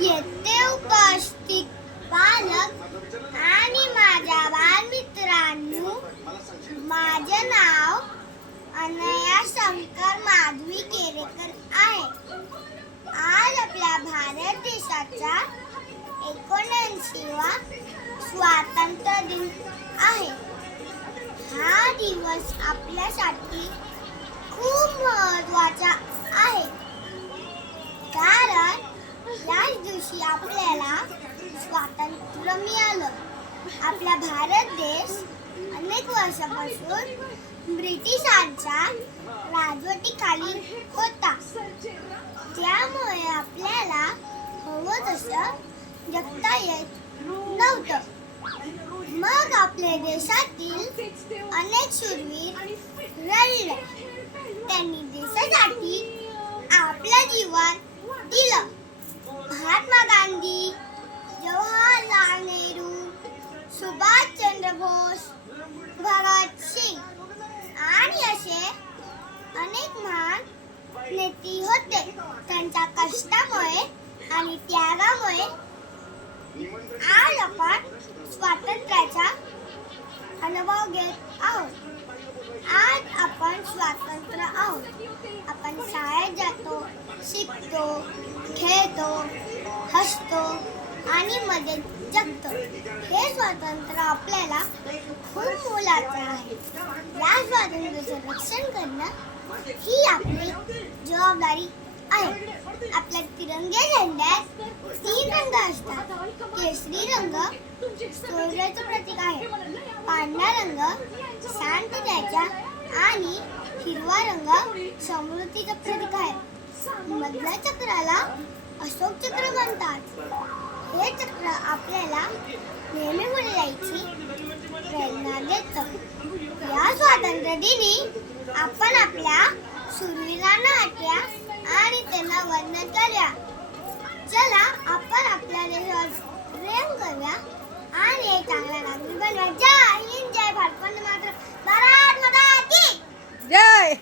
येथे उपस्थित पालक आणि माझ्या बालमित्रांनो, माझे नाव अनया शंकर माधवी केरेकर आहे. आज आपल्या भारत देशाचा 79वा स्वातंत्र्य दिन आहे. हा दिवस आपल्यासाठी खूप महत्त्वाचा आहे, कारण याच दिवशी आपल्याला स्वातंत्र्य मिळालं. आपला भारत देश अनेक वर्षापासून ब्रिटिशांच्या राजवटीखाली होता. त्यामुळे आपल्याला हवं तसं जगता येत नव्हतं. मग आपल्या देशातील अनेक शूरवीर लढले. त्यांनी देशासाठी आपलं जीवन दिलं. महात्मा गांधी, जवाहरलाल नेहरू, सुभाषचंद्र बोस, भगत सिंग आणि असे अनेक महान नेते होते. त्यांच्या कष्टामुळे आणि त्यागामुळे आज आपण स्वातंत्र्याचा अनुभव घेत आहोत. आज आपण स्वतंत्र आहोत. आपण शाळेत जातो, शिकतो, खेळतो, हसतो आणि मजेत जगतो. हे स्वातंत्र्य आपल्याला खूप मोलाचे आहे. या स्वातंत्र्याचे रक्षण करणं ही आपली जबाबदारी आहे. आपल्या तिरंगी झेंड्यात 3 रंग असतात. केसरी रंग शौर्याचं प्रतीक आहे, पांढरा रंग शांततेचा आणि हिरवा रंग समृद्धीचं प्रतीक आहे. मधल्या चक्राला अशोक चक्र म्हणतात. हे चक्र आपल्याला नेहमी पुढे जायची प्रेरणा देतं. या स्वातंत्र्य दिनी आपण आपल्या शूरवीरांना आठवूया आणि त्यांना वंदन करूया. चला आपण आपल्या देशावर प्रेम करूया आणि एक चांगला नागरिक बनूया. जय हिंद, जय भारत, वंदे मातरम, भारत माता की जय.